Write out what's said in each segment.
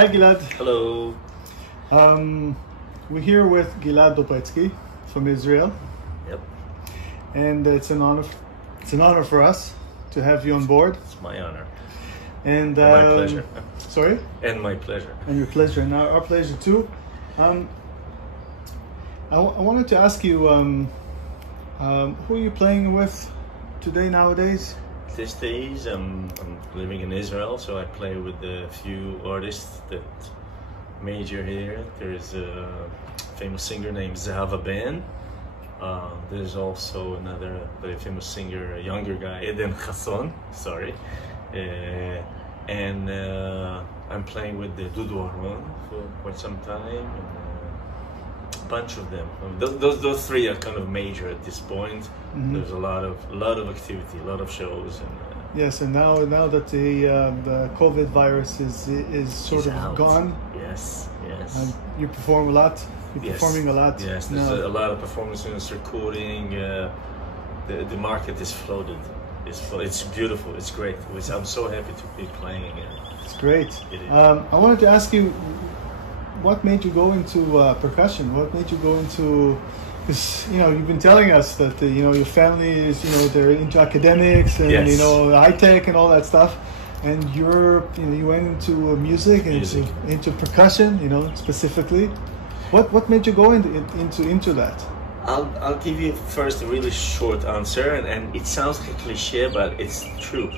Hi Gilad. Hello. We're here with Gilad Dobrecky from Israel. Yep. And it's an honor. It's an honor for us to have you on board. It's my honor. And my pleasure. Sorry. And my pleasure. And your pleasure, and our pleasure too. I wanted to ask you, who are you playing with today nowadays? These days, I'm living in Israel, so I play with a few artists that major here. There's a famous singer named Zahava Ben. There's also another very famous singer, a younger guy, Eden Chasson. Sorry. And I'm playing with the Dudu Aron for quite some time. A bunch of them. Those three are kind of major at this point. Mm-hmm. There's a lot of activity, a lot of shows. And, yes, and now that the COVID virus is sort of out. gone. Yes. You perform a lot. You're performing a lot. Yes, there's a lot of performances, recording. The market is flooded. It's beautiful. It's great. I'm so happy to be playing again. It's great. I wanted to ask you, what made you go into percussion? What made you go into? Because you've been telling us that your family is they're into academics and yes. High tech and all that stuff, and you went into music and into percussion specifically. What made you go into that? I'll give you first a really short answer, and it sounds like a cliche, but it's true.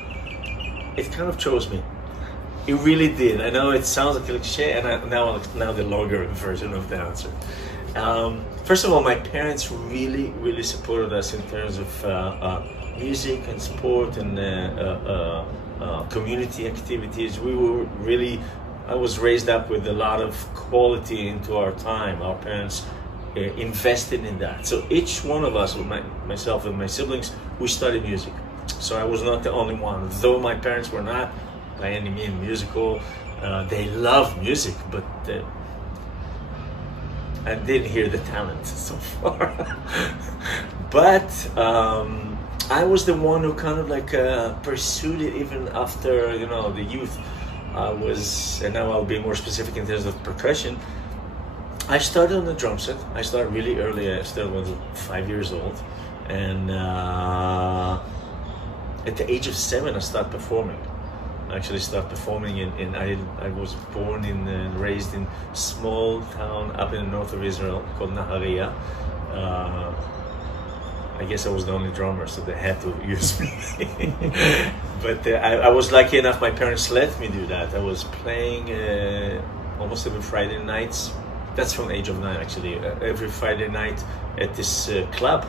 It kind of chose me. It really did. I know it sounds like a cliche, and now the longer version of the answer. First of all, my parents really supported us in terms of music and sport and community activities. I was raised up with a lot of quality into our time. Our parents invested in that. So each one of us, myself and my siblings, we studied music. So I was not the only one. Though my parents were not by any means musical, they loved music, but I didn't hear the talent so far. But I was the one who kind of pursued it even after the youth. And now I'll be more specific in terms of percussion. I started on the drum set. I started really early. I started when I was 5 years old, and at the age of 7, I started performing. I actually started performing I was born and raised in a small town up in the north of Israel called Nahariya. I guess I was the only drummer, so they had to use me. But I was lucky enough, my parents let me do that. I was playing almost every Friday nights. That's from the age of 9, actually. Every Friday night at this club,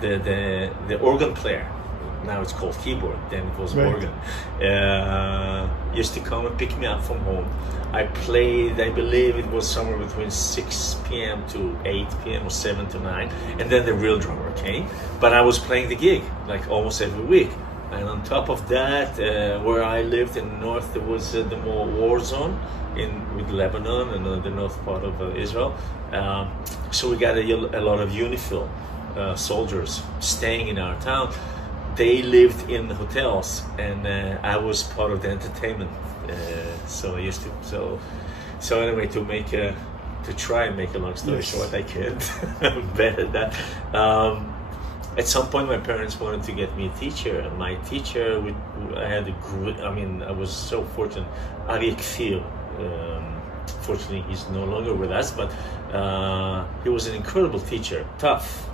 the organ player, now it's called keyboard, then it was right. organ, used to come and pick me up from home. I played, I believe it was somewhere between 6 p.m. to 8 p.m. or 7 to 9, and then the real drummer came. But I was playing the gig like almost every week. And on top of that, where I lived in the north, there was the more war zone with Lebanon and the north part of Israel. So we got a lot of UNIFIL soldiers staying in our town. They lived in the hotels, and I was part of the entertainment. So I used to. So anyway, to try and make a long story short, I can't better that. At some point, my parents wanted to get me a teacher, and my teacher, I was so fortunate. Ari Kfir, fortunately, he's no longer with us, but he was an incredible teacher. Tough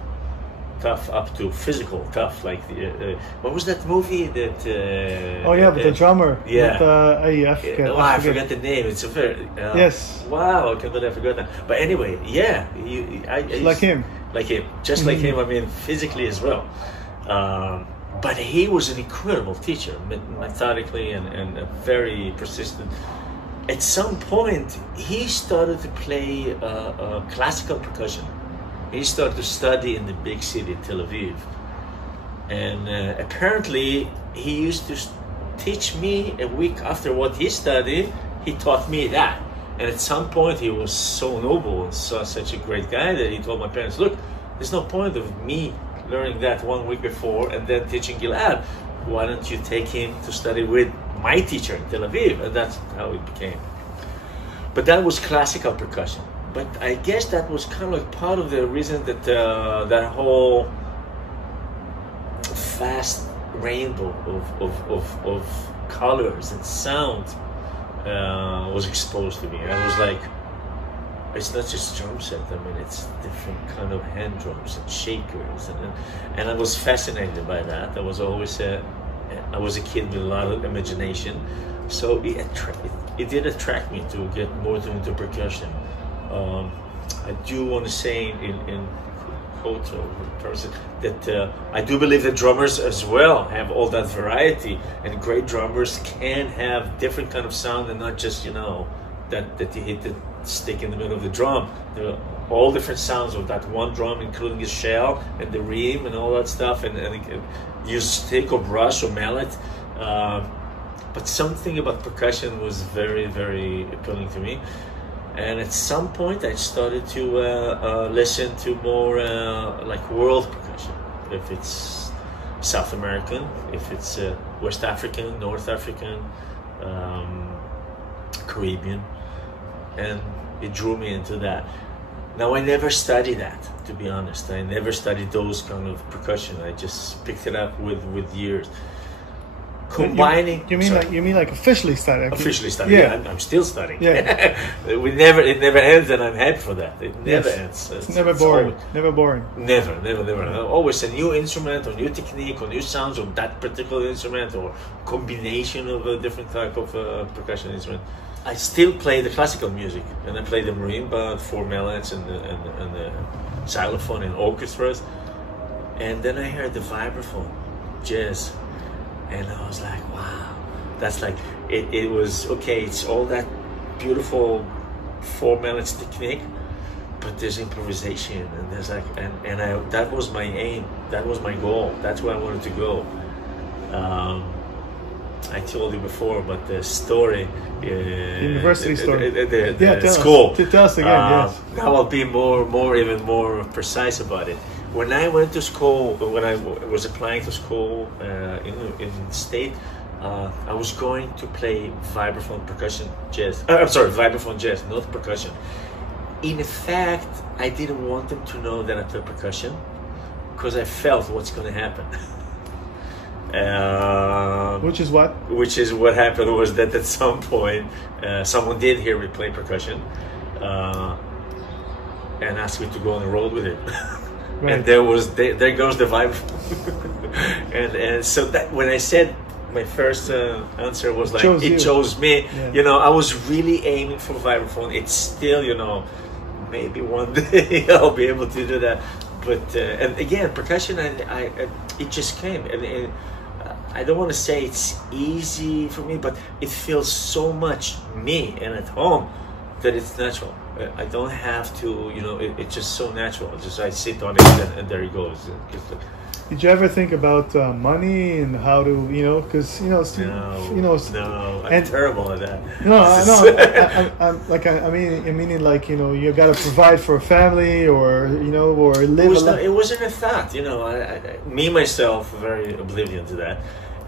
up to physical tough. Like what was that movie that? With the drummer. Yeah. I forgot the name. It's a very. Yes. Wow, I can't believe I forgot that. But anyway, yeah, like him. Like him, just like him. I mean, physically as well. But he was an incredible teacher, methodically and very persistent. At some point, he started to play classical percussion. He started to study in the big city, Tel Aviv. And apparently, he used to teach me a week after what he studied. He taught me that. And at some point, he was so noble and such a great guy that he told my parents, look, there's no point of me learning that 1 week before and then teaching Gilad. Why don't you take him to study with my teacher in Tel Aviv? And that's how it became. but that was classical percussion. But I guess that was kind of like part of the reason that that whole vast rainbow of colors and sound was exposed to me. I was like, it's not just drum set. I mean, it's different kind of hand drums and shakers, and I was fascinated by that. I was always I was a kid with a lot of imagination, so it did attract me to get more into percussion. I do want to say in quote or person that I do believe that drummers as well have all that variety, and great drummers can have different kind of sound and not just, you know, that you hit the stick in the middle of the drum. There are all different sounds of that one drum, including the shell and the ream and all that stuff, and use stick or brush or mallet. But something about percussion was very, very appealing to me. And at some point I started to listen to more like world percussion. If it's South American, if it's West African, North African, Caribbean, and it drew me into that. Now, I never studied that, to be honest. I never studied those kind of percussion. I just picked it up with years. Combining. You mean like officially studying? Officially studying. Yeah, I'm still studying. Yeah. It never ends, and I'm happy for that. It never ends. It's never boring. Never boring. Never. Always a new instrument, or new technique, or new sounds of that particular instrument, or combination of a different type of percussion instrument. I still play the classical music, and I play the marimba, 4 mallets, and the xylophone in orchestras. And then I heard the vibraphone, jazz. And I was like, wow, that's like, it was, okay, it's all that beautiful 4 mallets technique, but there's improvisation, and there's like, that was my aim, that was my goal, that's where I wanted to go. I told you before about the story. University story. The school. Tell us again, yes. Now I'll be even more precise about it. When I went to school, when I was applying to school in the state, I was going to play vibraphone percussion jazz. I'm sorry, vibraphone jazz, not percussion. In fact, I didn't want them to know that I play percussion, because I felt what's going to happen. Which is what? Which is what happened was that at some point, someone did hear me play percussion and asked me to go on the road with it. Right. And there goes the vibe. and so that when I said my first answer was like, it chose me. Yeah. You know, I was really aiming for vibraphone. It's still, you know, maybe one day I'll be able to do that. But and again, percussion, it just came. And I don't want to say it's easy for me, but it feels so much me and at home that it's natural. I don't have to, you know, it's just so natural. It's just I sit on it and there it goes. Did you ever think about money and how to, you know, because No, I'm terrible at that. I mean, like, you know, you got to provide for a family, or, you know, or live. It wasn't a thought, you know. Me myself, very oblivion to that,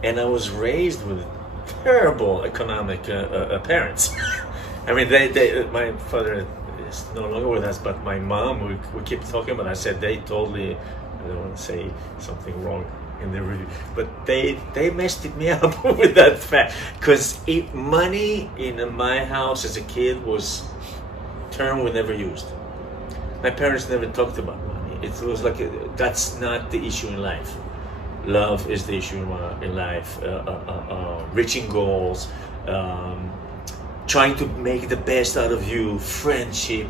and I was raised with terrible economic parents. I mean, my father is no longer with us, but my mom, we keep talking about. I said they totally. I don't want to say something wrong in the review, but they messed me up with that fact, because money in my house as a kid was a term we never used. My parents never talked about money. It was like that's not the issue in life. Love is the issue in life. Reaching goals. Trying to make the best out of you, friendship.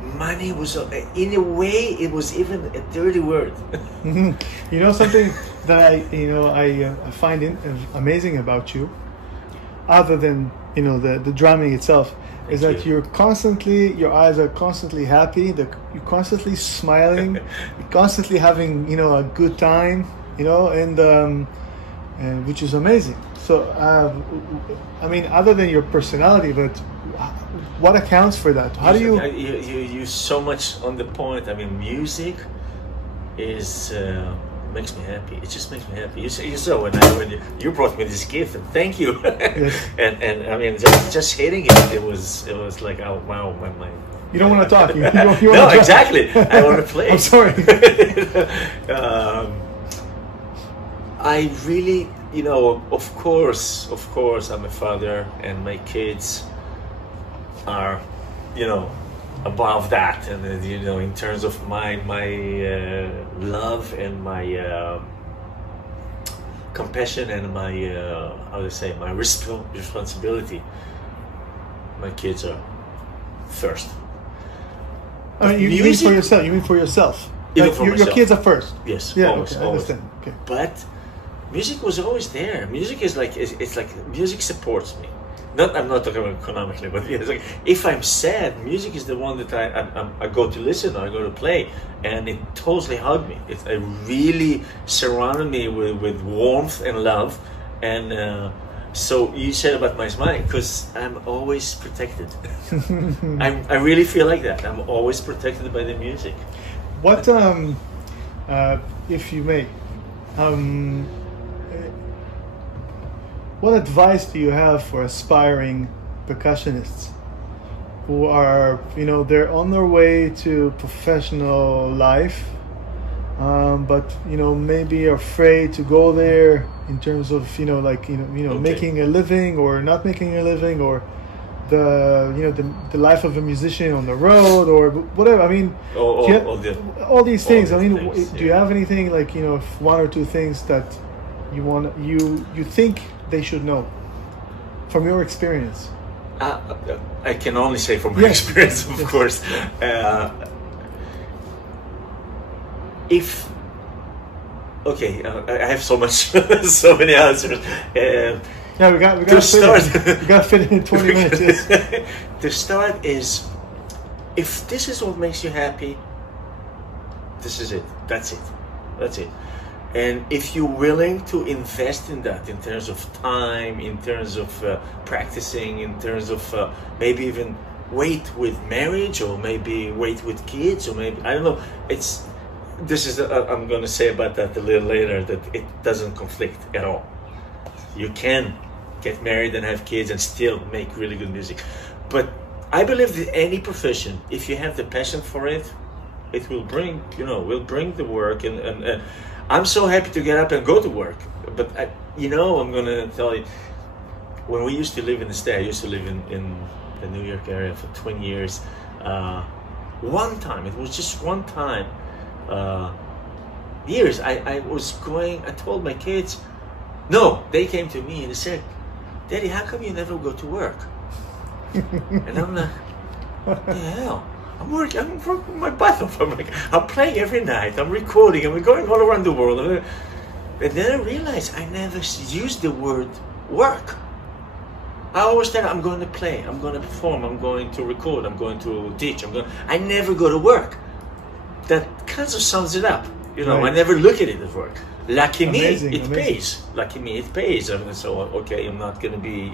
Money was, in a way, it was even a dirty word. You know, something that I find amazing about you, other than, you know, the drumming itself, is that your eyes are constantly happy, you're constantly smiling, you're constantly having, you know, a good time, you know, and which is amazing. So, I mean, other than your personality, but what accounts for that? How do you... You so much on the point. I mean, music is makes me happy. It just makes me happy. You saw when you brought me this gift, and thank you. Yes. and I mean, just hitting it, it was like, oh wow, my. You don't want to talk. You no, exactly. I want to play. I'm sorry. I really, you know, of course, I'm a father, and my kids are, you know, above that, and you know, in terms of my love and my compassion and my how to say, my responsibility, my kids are first. I mean, you mean for yourself. You mean for yourself. Even Like, for your myself. kids are first. Yes. Yeah. Always, Okay, I always. understand. Okay. But music was always there. Music is like, it's like music supports me. I'm not talking about economically, but it's like, if I'm sad, music is the one that I go to listen, or I go to play, and it totally hugged me. It really surrounded me with warmth and love. And so you said about my smile, because I'm always protected. I really feel like that. I'm always protected by the music. What, if you may, what advice do you have for aspiring percussionists who are, you know, they're on their way to professional life, but, you know, maybe are afraid to go there in terms of, you know, like, Okay. making a living or not making a living, or the life of a musician on the road, or whatever. I mean, all these things. I mean, do you have anything, like, you know, one or two things that you think they should know from your experience? I can only say from my experience, of course. I have so much, so many answers. Yeah, we got to start. We got to fit it in 20 minutes. Yes. To start is, if this is what makes you happy, this is it. That's it. And if you're willing to invest in that, in terms of time, in terms of practicing, in terms of maybe even wait with marriage, or maybe wait with kids, or maybe, I don't know. I'm going to say about that a little later, that it doesn't conflict at all. You can get married and have kids and still make really good music. But I believe that any profession, if you have the passion for it, it will bring, the work. And I'm so happy to get up and go to work. But, I'm going to tell you, when we used to live in the state, I used to live in the New York area for 20 years. One time, it was just one time, years, I told my kids, no, they came to me and they said, Daddy, how come you never go to work? And I'm like, what the hell? I'm working my butt off. I'm playing every night, I'm recording, I'm going all around the world. And then I realized I never used the word work. I always said, I'm going to play, I'm going to perform, I'm going to record, I'm going to teach, I never go to work. That kind of sums it up. Right. I never look at it as work. Lucky me, it pays. Lucky me, it pays. I mean, so, okay, I'm not going to be,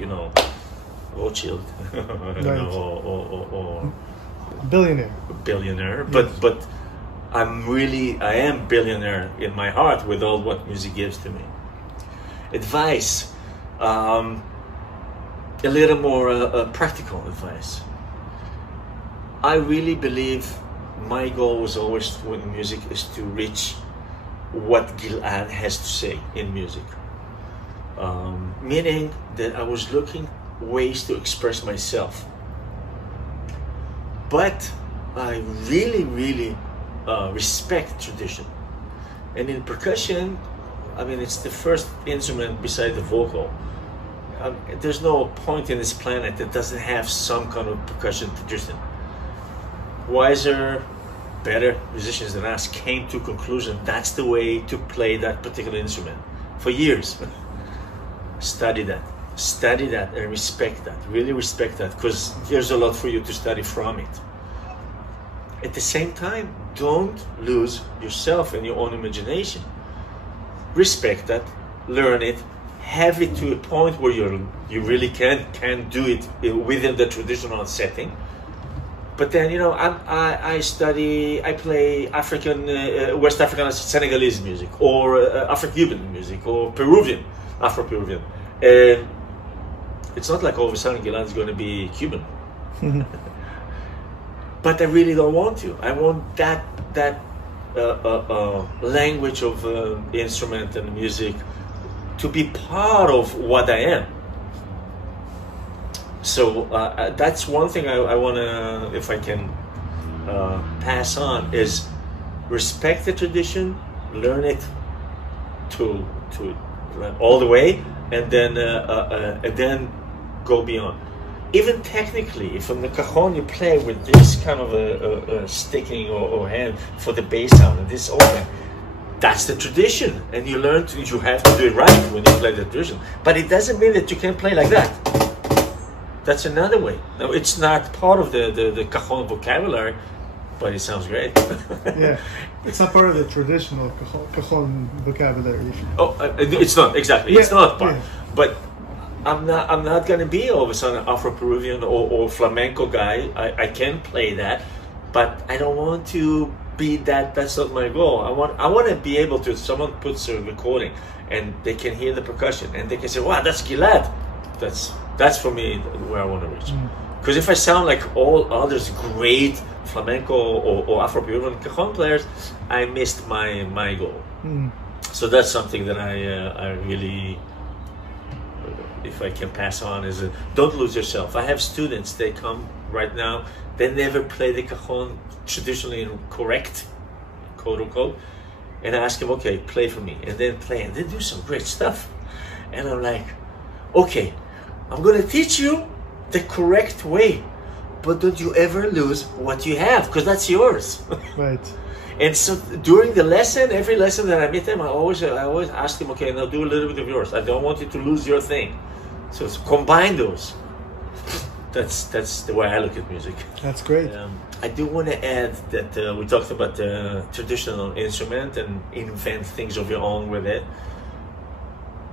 Rothschild, or billionaire. But I am billionaire in my heart with all what music gives to me. Advice, a little more practical advice. I really believe my goal was always with music is to reach what Gilad has to say in music. Meaning that I was looking ways to express myself. But I really, really respect tradition. And in percussion, it's the first instrument beside the vocal. There's no point in this planet that doesn't have some kind of percussion tradition. Wiser, better musicians than us came to conclusion that's the way to play that particular instrument for years. Study that and respect that, really respect that, because there's a lot for you to study from it. At the same time, don't lose yourself and your own imagination. Respect that, learn it, have it to a point where you really can do it within the traditional setting. But then, you know, I play African, West African Senegalese music, or Afro-Cuban music, or Peruvian, Afro-Peruvian. And it's not like all of a sudden Gilad is going to be Cuban. But I really don't want to. I want that language of instrument and music to be part of what I am. So that's one thing I want to, if I can pass on, is respect the tradition, learn it to all the way, and then go beyond. Even technically, if on the cajon you play with this kind of a sticking or hand for the bass sound, and this open, that's the tradition, and you learn you have to do it right when you play the tradition. But it doesn't mean that you can play like that. That's another way. No, it's not part of the cajon vocabulary, but it sounds great. Yeah, it's not part of the traditional cajon vocabulary. Oh, it's not exactly. Yeah, it's not part, yeah. But. I'm not gonna be all of a sudden Afro-Peruvian or flamenco guy. I can play that, but I don't want to be that. That's not my goal. I want to be able to. Someone puts a recording and they can hear the percussion and they can say, "Wow, that's Gilad." That's for me where I want to reach. Because if I sound like all others great flamenco or Afro-Peruvian cajon players, I missed my goal. So that's something that I really, if I can pass on, is don't lose yourself. I have students, they come right now, they never play the cajon traditionally correct, quote unquote, and I ask them, okay, play for me, and then play, and they do some great stuff. And I'm like, okay, I'm gonna teach you the correct way, but don't you ever lose what you have, because that's yours. Right. And so during the lesson, every lesson that I meet them, I always ask them, okay, now do a little bit of yours. I don't want you to lose your thing. So combine those. That's the way I look at music. That's great. I do want to add that we talked about the traditional instrument and invent things of your own with it.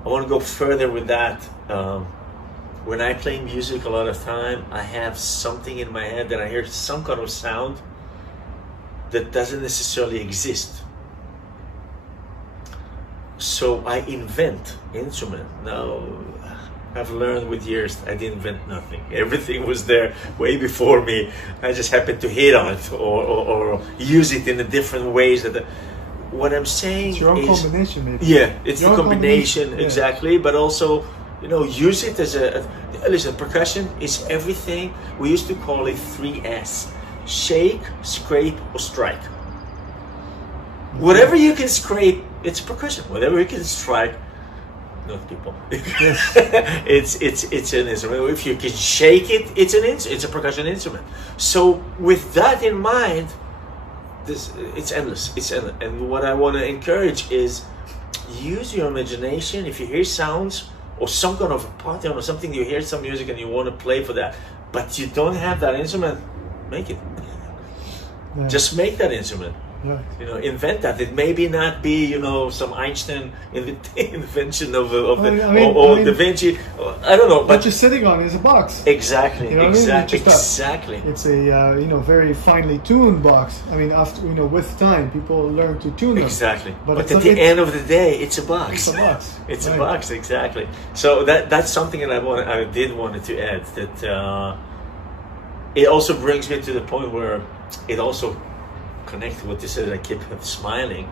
I want to go further with that. When I play music a lot of time, I have something in my head that I hear some kind of sound that doesn't necessarily exist. So I invent instrument. Now, I've learned with years, I didn't invent nothing. Everything was there way before me. I just happened to hit on it or use it in a different ways. What I'm saying it's your own is, combination, maybe. Yeah, it's your the combination, yeah. Exactly. But also, you know, use it as listen, percussion is everything. We used to call it 3S. Shake, scrape, or strike. Whatever you can scrape, it's percussion. Whatever you can strike, not people. it's an instrument. If you can shake it, it's a percussion instrument. So with that in mind, it's endless. It's endless. And what I want to encourage is use your imagination. If you hear sounds or some kind of a pattern or something, you hear some music and you want to play for that, but you don't have that instrument, make it. Yeah. Just make that instrument. Right. You know, invent that. It maybe not be, you know, some Einstein invention of Da Vinci. I don't know. But what you're sitting on is a box. Exactly. You know exactly. I mean? Exactly. It's a you know, very finely tuned box. I mean, after, you know, with time, people learn to tune them. Exactly. But at the end of the day, it's a box. It's a box. It's right. a box. Exactly. So that's something that I did wanted to add. That it also brings me to the point where it also connect to what you said. I keep smiling.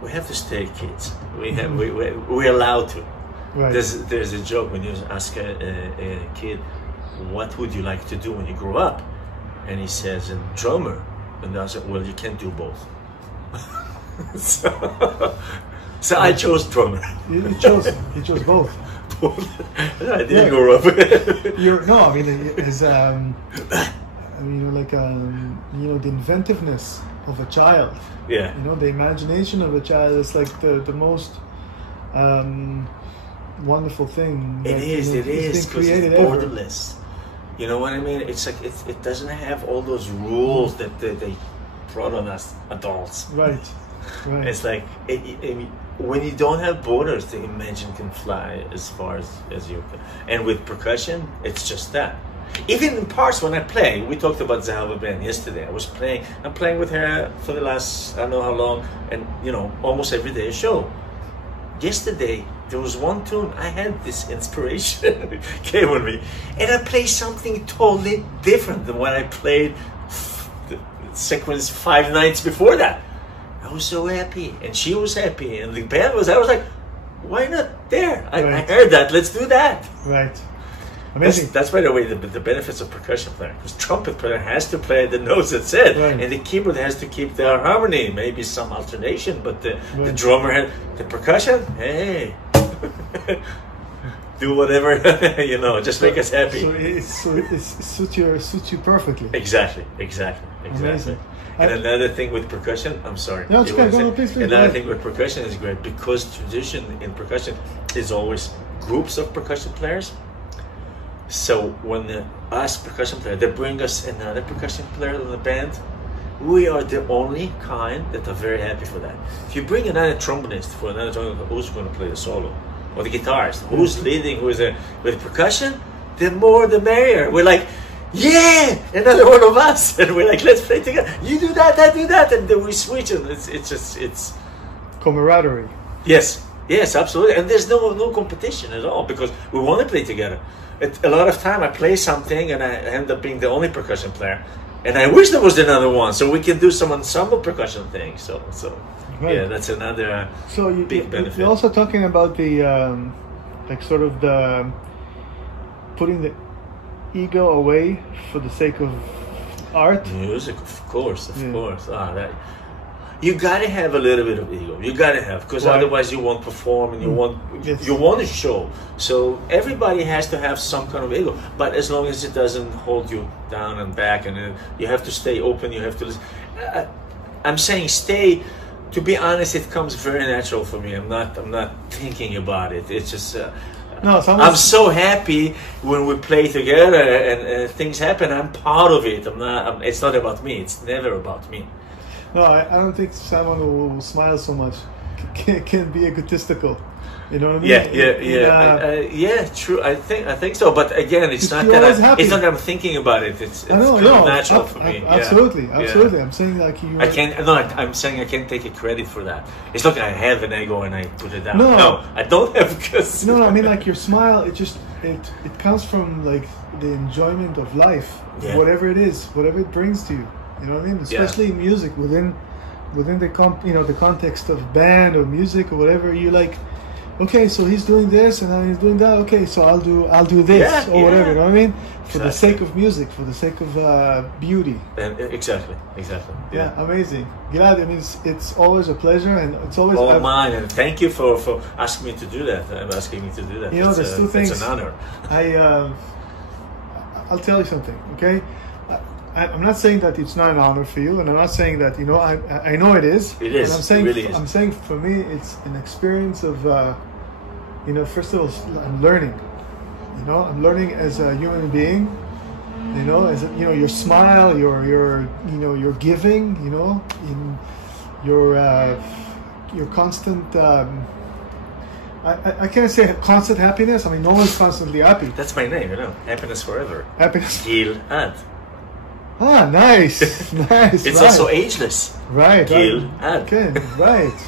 We have to stay kids. We're allowed to. Right. There's a joke when you ask a kid, what would you like to do when you grow up? And he says, a drummer. And I said, well, you can't do both. so I chose drummer. You chose both. I didn't grow up. No, I mean, it's I mean, like, you know, the inventiveness of a child. Yeah. You know, the imagination of a child is like the most wonderful thing. It is, because it's borderless. You know what I mean? It's like, it doesn't have all those rules that they brought on us adults. Right. It's like, when you don't have borders, the imagination can fly as far as you can. And with percussion, it's just that. Even in parts when I play, we talked about Zahava band yesterday. I'm playing with her for the last, I don't know how long, and you know, almost every day a show. Yesterday, there was one tune, I had this inspiration came on me, and I played something totally different than what I played the sequence 5 nights before that. I was so happy, and she was happy, and the band was, I was like, why not there? I heard that, let's do that. Right. Amazing. That's by the way, the benefits of percussion player, because trumpet player has to play the notes, that's it, and the keyboard has to keep the harmony, maybe some alternation, but the drummer has, the percussion, hey, do whatever, you know, just make us happy. So it suits you perfectly. Exactly. Amazing. And another thing with percussion, I'm sorry. No, it's okay. Go on, please. Another thing with percussion is great because tradition in percussion is always groups of percussion players. So when us percussion players, they bring us another percussion player in the band, we are the only kind that are very happy for that. If you bring another trombonist for another trombonist, who's going to play the solo? Or the guitarist, who's leading, who's with percussion, the more the merrier. We're like, yeah, another one of us, and we're like, let's play together. You do that, I do that, and then we switch, and it's camaraderie. Yes, absolutely, and there's no competition at all because we want to play together. A lot of time I play something and I end up being the only percussion player, and I wish there was another one so we can do some ensemble percussion thing. So yeah, that's another big benefit. You're also talking about the like sort of the putting the ego away for the sake of art. Music, of course. You gotta have a little bit of ego. You gotta have, because otherwise you won't perform and you want to show. So everybody has to have some kind of ego, but as long as it doesn't hold you down and back, and you have to stay open. You have to listen. I'm saying stay. To be honest, it comes very natural for me. I'm not thinking about it. It's just. I'm so happy when we play together and things happen. I'm part of it. It's not about me. It's never about me. No, I don't think someone who will smile so much can be egotistical. You know what I mean? Yeah, true. I think so. But again, it's not that I'm thinking about it. It's natural for me. Absolutely. I'm saying like you. I'm saying I can't take a credit for that. It's not like I have an ego and I put it down. No, I don't have because. No, I mean like your smile. It comes from like the enjoyment of life, whatever it is, whatever it brings to you. You know what I mean? Especially in music, within the context of band or music or whatever. You like, okay, so he's doing this and then he's doing that. Okay, so I'll do this or whatever. You know what I mean? For the sake of music, for the sake of beauty. And exactly. Yeah, amazing, Gilad. I mean, it's always a pleasure, and it's always all mine. And thank you for asking me to do that. Asking me to do that. You know, there's two things. It's an honor. I'll tell you something. Okay. I'm not saying that it's not an honor for you, and I'm not saying that I know it is. It is. I'm saying for me, it's an experience of first of all, I'm learning. I'm learning as a human being. As your smile, your giving. In your constant. I can't say constant happiness. I mean, no one's constantly happy. That's my name. Happiness forever. Happiness. Gilad. Ah, nice, nice. It's also ageless. Right. Gilad. Okay, right.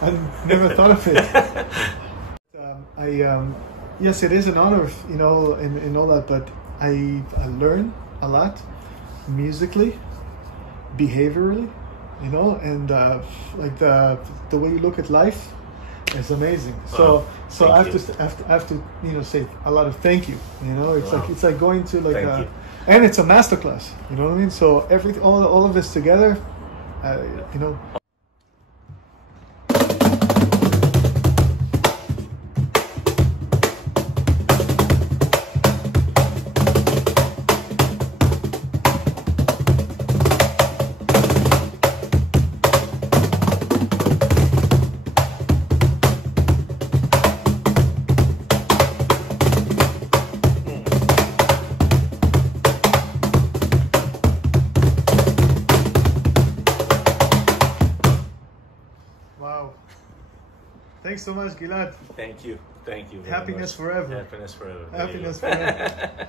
I never thought of it. Yes, it is an honor, and all that. But I learn a lot, musically, behaviorally, and like the way you look at life is amazing. So I have to say a lot of thank you. It's like going to like and it's a masterclass. You know what I mean? So all of this together, Thanks so much, Gilad. Thank you very Happiness much. forever. Happiness forever. Happiness forever.